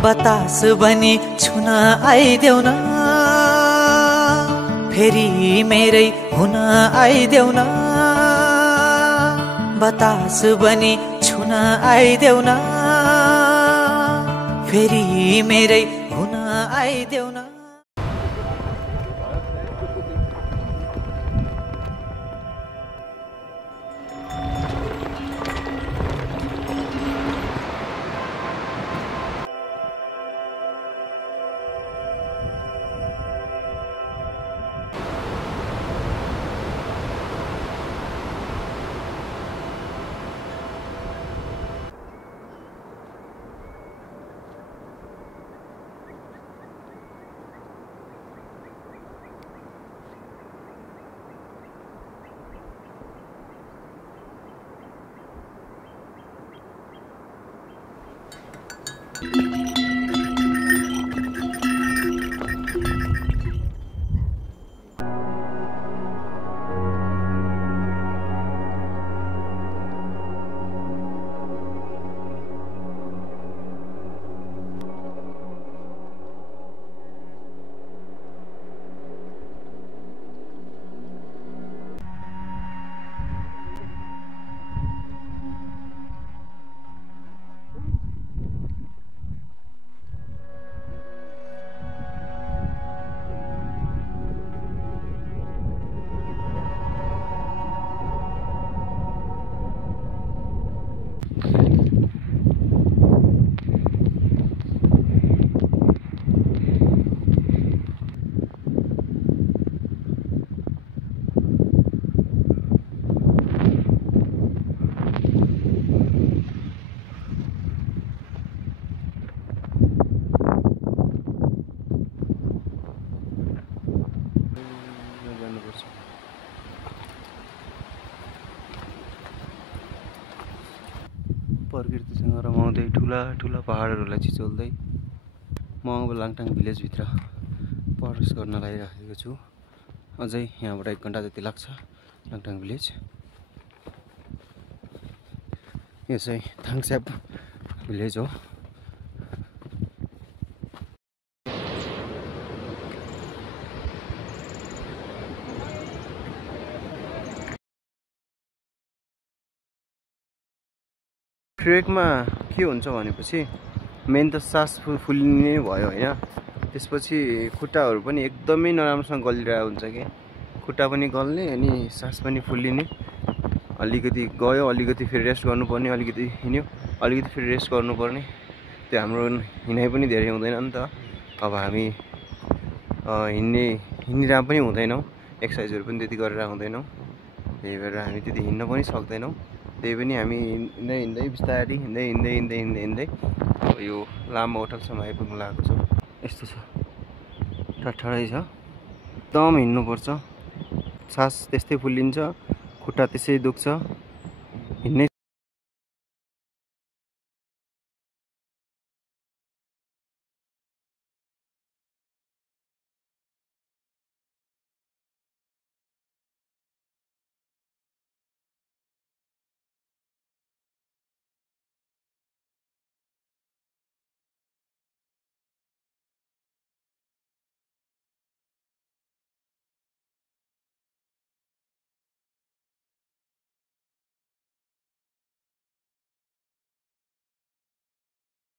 बतास बनी छुन आइदेऊ न, फेरि मेरै हुन आइदेऊ न। बतास बनी छुन आइदेऊ न, फेरि मेरै हुन आइदेऊ न। प्रकृतिसँग रमाउँदै ठुला ठुला पहाडहरूलाई चिचोल्दै म अब लाङटाङ भिलेजभित्र प्रवेश गर्न लागिरहेको छु। अझै यहाँबाट 1 घण्टा जति लाग्छ लाङटाङ भिलेज। यो चाहिँ थाङस्याप भिलेज हो। ट्रेकमा के हुन्छ भनेपछि मेन त सास फुलिने भयो हैन। त्यसपछि खुट्टाहरू पनि एकदमै नराम्रोसँग गलिरहेको हुन्छ के, खुट्टा पनि गल्ने अनि सास पनि फुलिने। अलिकति गयो, अलिकति फेरि रेस्ट गर्नुपर्ने, अलिकति हिँड्यो, अलिकति फेरि रेस्ट गर्नुपर्ने। त्यो हाम्रो हिँडाइ पनि धेरै हुँदैन नि त। अब हामी हिँडिरह पनि हुँदैनौँ, एक्सर्साइजहरू पनि त्यति गरेर हुँदैनौँ। त्यही भएर हामी त्यति हिँड्न पनि सक्दैनौँ। त्यही पनि हामी हिँड्दै बिस्तारै हिँड्दै अब यो लामो होटलसम्म आइपुग्नु लागेको छ। यस्तो छ, टाढै छ, एकदम हिँड्नुपर्छ। सास त्यस्तै फुलिन्छ, खुट्टा त्यसै दुख्छ।